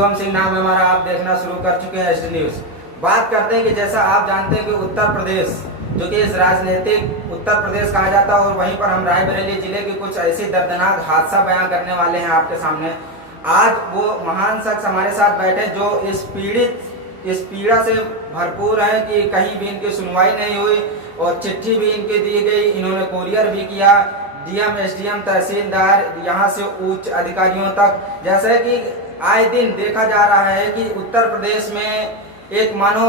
शिवम सिंह नाम है हमारा, आप देखना शुरू कर चुके हैं एसडी न्यूज। बात करते हैं कि जैसा आप जानते हैं कि उत्तर प्रदेश जो कि इस राजनीतिक उत्तर प्रदेश कहा जाता है, और वहीं पर हम रायबरेली जिले की कुछ ऐसी दर्दनाक हादसा बयां करने वाले हैं आपके सामने। आज वो महान शख्स हमारे साथ बैठे जो इस पीड़ा से भरपूर है कि कहीं भी इनकी सुनवाई नहीं हुई और चिट्ठी भी इनकी दी गई, इन्होंने कोरियर भी किया डीएम, एसडीएम, तहसीलदार, यहाँ से उच्च अधिकारियों तक। जैसे कि आए दिन देखा जा रहा है कि उत्तर प्रदेश में एक मानो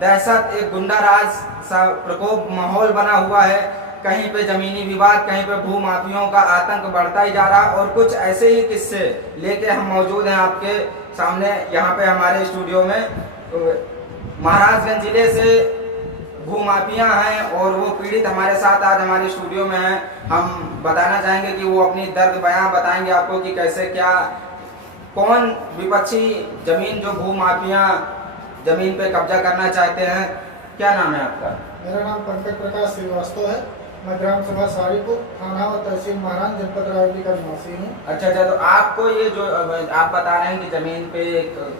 दहशत, एक गुंडा राज सा प्रकोप माहौल बना हुआ है। कहीं पे जमीनी विवाद, कहीं पे भू माफियों का आतंक बढ़ता ही जा रहा है। और कुछ ऐसे ही किस्से लेके हम मौजूद हैं आपके सामने यहाँ पे हमारे स्टूडियो में। महाराजगंज जिले से भू माफिया हैं और वो पीड़ित हमारे साथ आज हमारे स्टूडियो में हैं। हम बताना चाहेंगे कि वो अपनी दर्द बयां बताएंगे आपको कि कैसे क्या कौन विपक्षी जमीन जो भू माफिया जमीन पे कब्जा करना चाहते हैं। क्या नाम है आपका? मेरा नाम पंकज प्रकाश श्रीवास्तव है। मैं ग्राम सभा सारीपुर, थाना और तहसील महाराज, जनपद रायबरेली का निवासी हूँ। अच्छा, तो आपको ये जो आप बता रहे हैं कि जमीन पे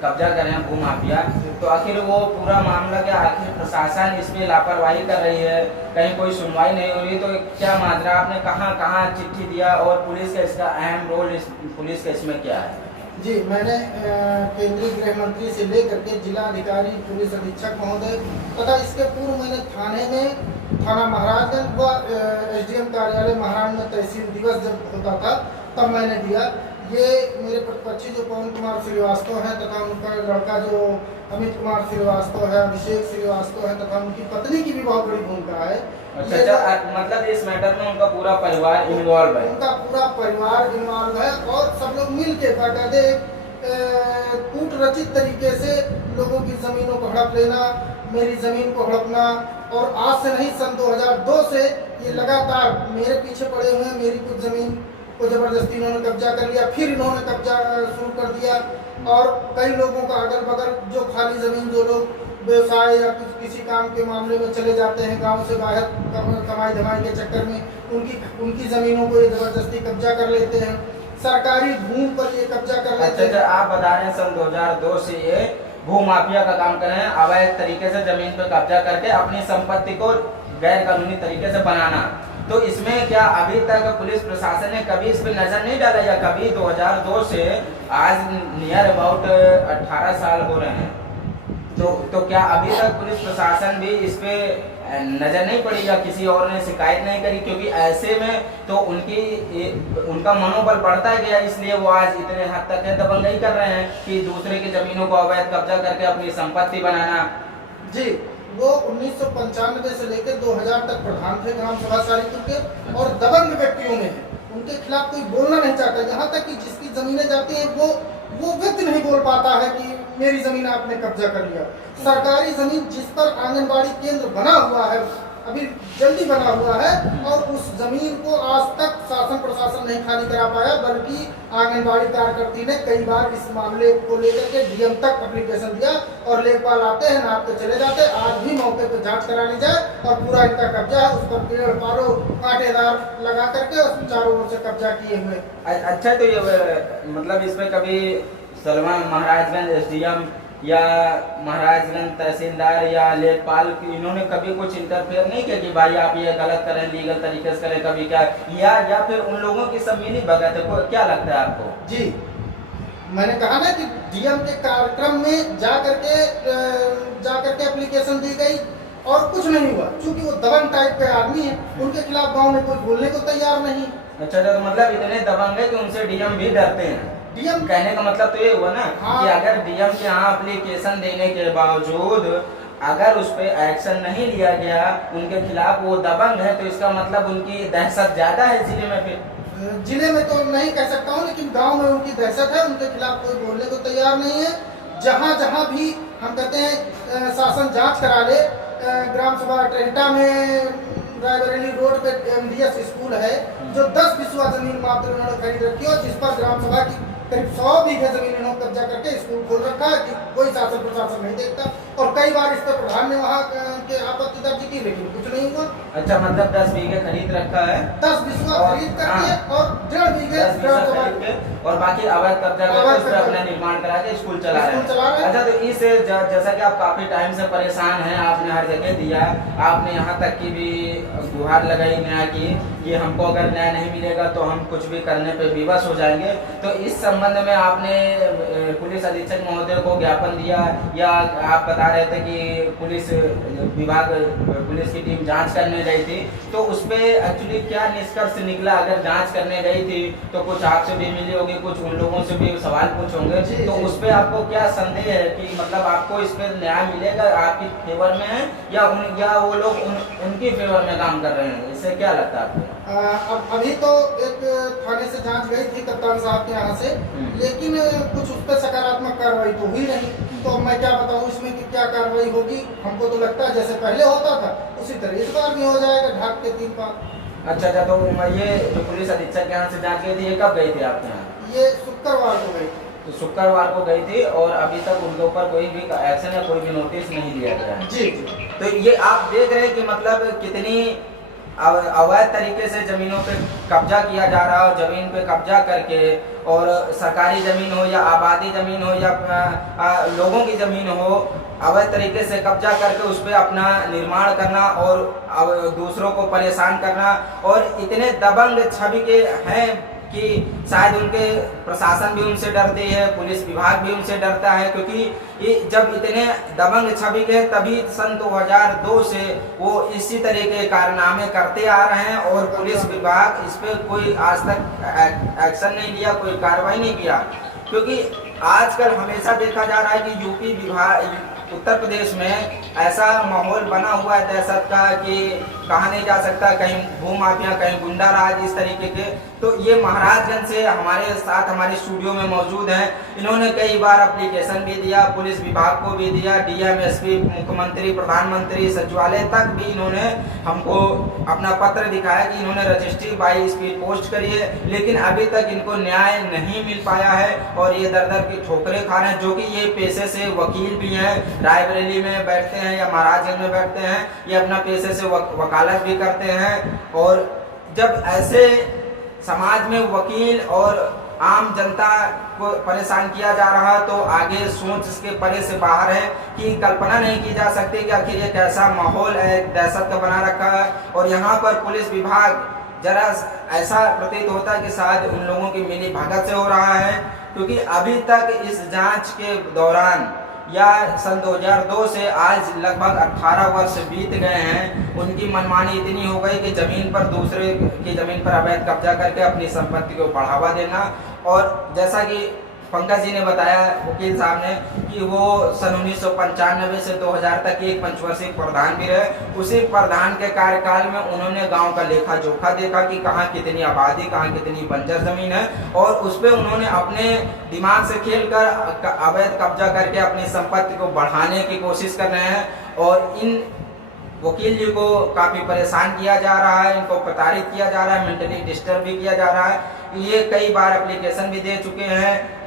कब्जा कर रहे हैं भू माफिया, तो आखिर वो पूरा मामला क्या, आखिर प्रशासन इसमें लापरवाही कर रही है, कहीं कोई सुनवाई नहीं हो रही, तो क्या माजरा, आपने कहाँ कहाँ चिट्ठी दिया और पुलिस का इसका अहम रोल पुलिस का इसमें क्या है? जी, मैंने केंद्रीय गृह मंत्री से लेकर के जिला अधिकारी, पुलिस अधीक्षक महोदय तथा इसके पूर्व मैंने थाने में, थाना महाराजगंज व एसडीएम कार्यालय महाराज में तहसील दिवस जब होता था तब मैंने दिया। ये मेरे प्रतिपक्षी जो पवन कुमार श्रीवास्तव हैं तथा उनका लड़का जो अमित कुमार श्रीवास्तव है, अभिषेक श्रीवास्तव है तथा उनकी पत्नी की भी बहुत बड़ी भूमिका है। अच्छा, मतलब इस मैटर में उनका पूरा परिवार इन्वॉल्व है? उनका पूरा परिवार इन्वॉल्व है और सब लोग मिल के बाकायदे कूट रचित तरीके से लोगों की जमीनों को हड़प लेना, मेरी जमीन को हड़पना। और आज से नहीं, सन 2002 से ये लगातार मेरे पीछे पड़े हुए हैं। मेरी कुछ जमीन को जबरदस्ती इन्होंने कब्जा कर लिया, फिर इन्होंने कब्जा शुरू कर दिया। और कई लोगों का अगल बगल जो खाली जमीन, जो लोग व्यवसाय या किसी काम के मामले में चले जाते हैं गांव से बाहर कमाई धमाई के चक्कर में, उनकी जमीनों को ये जबरदस्ती कब्जा कर लेते हैं। सरकारी भूमि पर ये कब्जा कर लेते हैं। अच्छा, आप बता रहे हैं सन 2002 से ये भू माफिया का काम कर रहे हैं, अवैध तरीके से जमीन पर कब्जा करके अपनी संपत्ति को गैर कानूनी तरीके से बनाना। तो इसमें क्या अभी तक पुलिस प्रशासन ने कभी इस पर नजर नहीं डाला, या कभी 2002 से आज नियर अबाउट 18 साल हो रहे हैं, तो क्या अभी तक पुलिस प्रशासन भी इस पे नजर नहीं पड़ी या किसी और ने शिकायत नहीं करी? क्योंकि ऐसे में तो उनका मनोबल बढ़ता गया, इसलिए वो आज इतने हद तक दबंगई कर रहे हैं कि दूसरे की जमीनों को अवैध कब्जा करके अपनी संपत्ति बनाना। जी, वो 1995 से लेकर 2000 तक प्रधान थे ग्राम सभा सारीपुर के, और दबंग व्यक्तियों में है, उनके खिलाफ कोई बोलना नहीं चाहता। यहाँ तक कि जिसकी जमीनें जाती हैं वो व्यक्ति नहीं बोल पाता है कि मेरी जमीन आपने कब्जा कर लिया। सरकारी जमीन जिस पर आंगनबाड़ी केंद्र बना हुआ है, अभी जल्दी बना हुआ है, और उस जमीन को आज तक शासन प्रशासन नहीं खाली करा पाया, बल्कि आंगनबाड़ी कार्यकर्ती ने कई बार इस मामले को लेकर के डीएम तक एप्लीकेशन दिया और लेखपाल आते हैं, नाप के चले जाते। आज भी मौके पर जांच करा ली जाए और पूरा इनका कब्जा है, उस पर पेड़ पारो कांटेदार लगा करके उस चारों ओर से कब्जा किए हुए। अच्छा, तो ये मतलब इसमें कभी सलमान महाराजगंज एसडीएम या महाराजगंज तहसीलदार या लेखपाल इन्होंने कभी कुछ इंटरफेयर नहीं किया कि भाई आप ये गलत करें, लीगल तरीके से करें, कभी क्या, या फिर उन लोगों की सब मिली भगत है? क्या लगता है आपको? जी, मैंने कहा ना कि डीएम के कार्यक्रम में जा करके एप्लीकेशन दी गई और कुछ नहीं हुआ, क्योंकि वो दबंग टाइप के आदमी है, उनके खिलाफ गांव में कोई बोलने को तैयार नहीं। अच्छा, तो मतलब इतने दबंग है कि उनसे डीएम भी डरते हैं। डीएम कहने का मतलब तो ये हुआ ना, हाँ, कि अगर डीएम के यहाँ एप्लीकेशन देने के बावजूद अगर उस पे एक्शन नहीं लिया गया उनके खिलाफ, वो दबंग है, तो इसका मतलब उनकी दहशत ज्यादा है जिले में। फिर जिले में तो नहीं कह सकता हूँ, लेकिन गांव में उनकी दहशत है, उनके खिलाफ कोई बोलने को तैयार नहीं है। जहाँ जहाँ भी हम कहते हैं शासन जांच करा ले, ग्राम सभा टेंटा में रायबरेली रोड पे एमडीएस स्कूल है, जो 10 बिस्वा जमीन मात्र उन्होंने खरीद रखी है, जिस पर ग्राम सभा की करीब 100 बीघे जमीन इन्होंने कब्जा करके स्कूल खोल रखा है कि कोई शासन प्रशासन नहीं देखता। और कई बार इस पर प्रधान ने वहाँ के आपत्ति दर्ज की, लेकिन कुछ नहीं हुआ। अच्छा, मतलब 10 बीघे खरीद रखा है, 10 बीघा खरीद करके और 1.5 बीघे 10 बीघा खरीद के और बाकी अवैध कब्जा करके उस पर अपना निर्माण करा के स्कूल चला रहे हैं। अच्छा, तो इस जैसा कि आप काफी टाइम से परेशान हैं, आपने हर जगह दिया, आपने यहाँ तक की भी गुहार लगाई न्याय की कि हमको अगर न्याय नहीं मिलेगा तो हम कुछ भी करने पे विवश हो जाएंगे। तो इस संबंध में आपने पुलिस अधीक्षक महोदय को ज्ञापन दिया, या आप बता रहे थे कि पुलिस विभाग, पुलिस की टीम जांच करने गई थी, तो उस पे एक्चुअली क्या निष्कर्ष निकला? अगर जांच करने गई थी तो कुछ आपसे भी मिली होगी, कुछ उन लोगों से भी सवाल पूछ होंगे, तो उस पे आपको क्या संदेह है कि मतलब आपको इस पे न्याय मिलेगा, आपकी फेवर में है या वो लोग उनकी फेवर में काम कर रहे हैं? इससे क्या लगता है आपको? अब अभी तो एक थाने से जांच गई थी कप्तान साहब के यहाँ से, लेकिन कुछ उस पर सकारात्मक कार्रवाई तो हुई नहीं। तो मैं क्या बताऊँ इसमें कि क्या कार्रवाई होगी। हमको तो लगता है जैसे पहले होता था उसी तरह इस बार भी हो जाएगा, ढाक के 3 बार। अच्छा, तो ये जो पुलिस अधीक्षक के यहाँ से जांच गई थी, ये कब गई थी आपके यहाँ? ये शुक्रवार को गई थी। तो शुक्रवार को गई थी और अभी तक उनके ऊपर कोई भी एक्शन या कोई भी नोटिस नहीं दिया गया है। जी। तो ये आप देख रहे हैं कि मतलब कितनी अवैध तरीके से जमीनों पे कब्जा किया जा रहा है, जमीन पे कब्जा करके, और सरकारी जमीन हो या आबादी जमीन हो या लोगों की जमीन हो, अवैध तरीके से कब्जा करके उस पर अपना निर्माण करना और दूसरों को परेशान करना, और इतने दबंग छवि के हैं कि शायद उनके प्रशासन भी उनसे डरती है, पुलिस विभाग भी उनसे डरता है, क्योंकि ये जब इतने दबंग छवि के तभी सन 2002 से वो इसी तरह के कारनामे करते आ रहे हैं और पुलिस विभाग इस पे कोई आज तक एक्शन नहीं लिया, कोई कार्रवाई नहीं किया। क्योंकि आजकल हमेशा देखा जा रहा है कि यूपी विभाग, उत्तर प्रदेश में ऐसा माहौल बना हुआ है दहशत का कि कहा नहीं जा सकता, कहीं भूमाफिया, कहीं गुंडा राज, इस तरीके के। तो ये महाराजगंज से हमारे साथ हमारे स्टूडियो में मौजूद हैं। इन्होंने कई बार एप्लीकेशन भी दिया, पुलिस विभाग को भी दिया, डीएम, एसपी, मुख्यमंत्री, प्रधानमंत्री सचिवालय तक भी इन्होंने हमको अपना पत्र दिखाया कि इन्होंने रजिस्ट्री बाई स्पीड पोस्ट करी है, लेकिन अभी तक इनको न्याय नहीं मिल पाया है और ये दर दर की ठोकरें खा रहे हैं। जो कि ये पेशे से वकील भी हैं, रायबरेली में बैठते हैं या महाराजगंज में बैठते हैं, ये अपना पेशे से वकालत भी करते हैं। और जब ऐसे समाज में वकील और आम जनता को परेशान किया जा रहा है, तो आगे सोच इसके परे से बाहर है कि कल्पना नहीं की जा सकती कि आखिर ये कैसा माहौल है, दहशत का बना रखा है। और यहाँ पर पुलिस विभाग जरा ऐसा प्रतीत होता है कि शायद उन लोगों की मिली भगत से हो रहा है, क्योंकि अभी तक इस जांच के दौरान या सन 2002 से आज लगभग 18 वर्ष बीत गए हैं, उनकी मनमानी इतनी हो गई कि जमीन पर, दूसरे की जमीन पर अवैध कब्जा करके अपनी संपत्ति को बढ़ावा देना। और जैसा कि पंकज जी ने बताया, वकील साहब ने, कि वो सन 1995 से 2000 तक एक पंचवर्षीय प्रधान भी रहे। उसी प्रधान के कार्यकाल में उन्होंने गांव का लेखा जोखा देखा कि कहाँ कितनी आबादी, कहाँ कितनी बंजर जमीन है, और उस पर उन्होंने अपने दिमाग से खेलकर अवैध कब्जा करके अपनी संपत्ति को बढ़ाने की कोशिश कर रहे हैं। और इन वकील जी को काफ़ी परेशान किया जा रहा है, इनको प्रताड़ित किया जा रहा है, मेंटली डिस्टर्ब भी किया जा रहा है। ये कई बार एप्लीकेशन भी दे चुके हैं,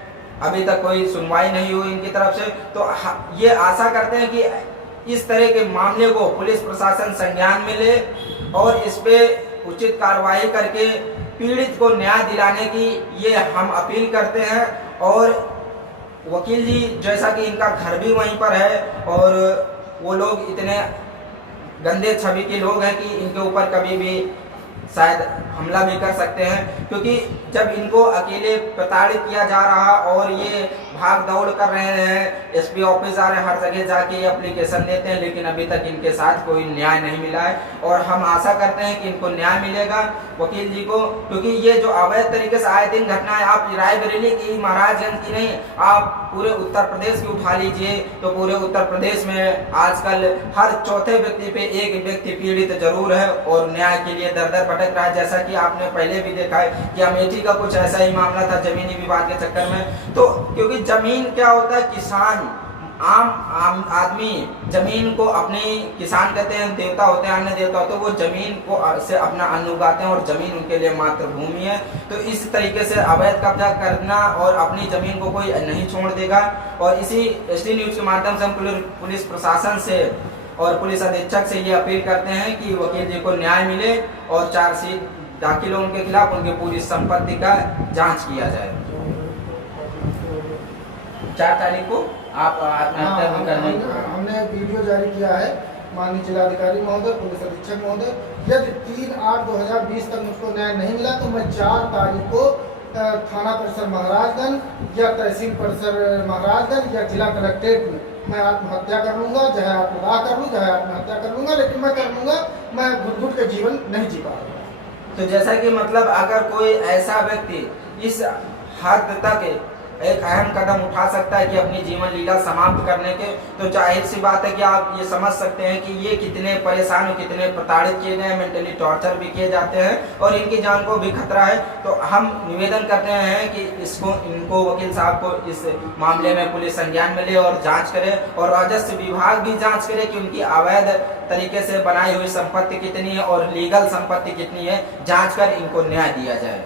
अभी तक कोई सुनवाई नहीं हुई इनकी तरफ से। तो ये आशा करते हैं कि इस तरह के मामले को पुलिस प्रशासन संज्ञान में ले और इस पे उचित कार्रवाई करके पीड़ित को न्याय दिलाने की ये हम अपील करते हैं। और वकील जी, जैसा कि इनका घर भी वहीं पर है और वो लोग इतने गंदे छवि के लोग हैं कि इनके ऊपर कभी भी शायद हमला भी कर सकते हैं, क्योंकि जब इनको अकेले प्रताड़ित किया जा रहा और ये भाग दौड़ कर रहे हैं, एसपी ऑफिस आ रहे हैं, हर जगह जाके ये एप्लीकेशन देते हैं, लेकिन अभी तक इनके साथ कोई न्याय नहीं मिला है। और हम आशा करते हैं कि इनको न्याय मिलेगा वकील जी को, क्योंकि ये जो अवैध तरीके से आए दिन घटनाएं, आप रायबरेली की, महाराजगंज की नहीं, आप पूरे उत्तर प्रदेश की उठा लीजिए तो पूरे उत्तर प्रदेश में आजकल हर चौथे व्यक्ति पे एक व्यक्ति पीड़ित जरूर है और न्याय के लिए दर दर भटक रहा है। जैसा कि आपने पहले भी देखा है कि अमेठी का कुछ ऐसा ही मामला था जमीनी विवाद के चक्कर में। तो क्योंकि जमीन क्या होता है, किसान, आम आदमी जमीन को अपनी, किसान कहते हैं देवता होते हैं, अन्य देवता होते हैं, वो जमीन को से अपना अन्न उगाते हैं और जमीन उनके लिए मातृभूमि है। तो इस तरीके से अवैध कब्जा करना और अपनी जमीन को कोई नहीं छोड़ देगा। और इसी एसटी न्यूज के माध्यम से हम पुलिस प्रशासन से और पुलिस अधीक्षक से ये अपील करते हैं कि वकील जी को न्याय मिले और चार्जशीट दाखिल हो उनके खिलाफ, उनकी पूरी संपत्ति का जांच किया जाए। 4 तारीख को आप आत्महत्या भी करने हमने वीडियो जारी किया है माननीय जिलाधिकारी महोदय, पुलिस अधीक्षक महोदय, यदि 3/8/2020 तक मुझको न्याय नहीं मिला तो मैं 4 तारीख को थाना परिसर महाराजगंज या तहसील परिसर महाराजगंज या जिला कलेक्ट्रेट में मैं आत्महत्या कर लूँगा, चाहे आत्मदाह कर लूँ, चाहे आत्महत्या कर लूँगा, लेकिन मैं कर लूँगा, मैं घुट-घुट के जीवन नहीं जी पाऊँगा। तो जैसा कि मतलब अगर कोई ऐसा व्यक्ति इस हद तक एक अहम कदम उठा सकता है कि अपनी जीवन लीला समाप्त करने के, तो जाहिर सी बात है कि आप ये समझ सकते हैं कि ये कितने परेशान और कितने प्रताड़ित किए गए हैं, मेंटली टॉर्चर भी किए जाते हैं और इनकी जान को भी खतरा है। तो हम निवेदन करते हैं कि इनको वकील साहब को इस मामले में पुलिस संज्ञान में ले और जांच करे और राजस्व विभाग भी जांच करे कि उनकी अवैध तरीके से बनाई हुई संपत्ति कितनी है और लीगल संपत्ति कितनी है, जांच कर इनको न्याय दिया जाए।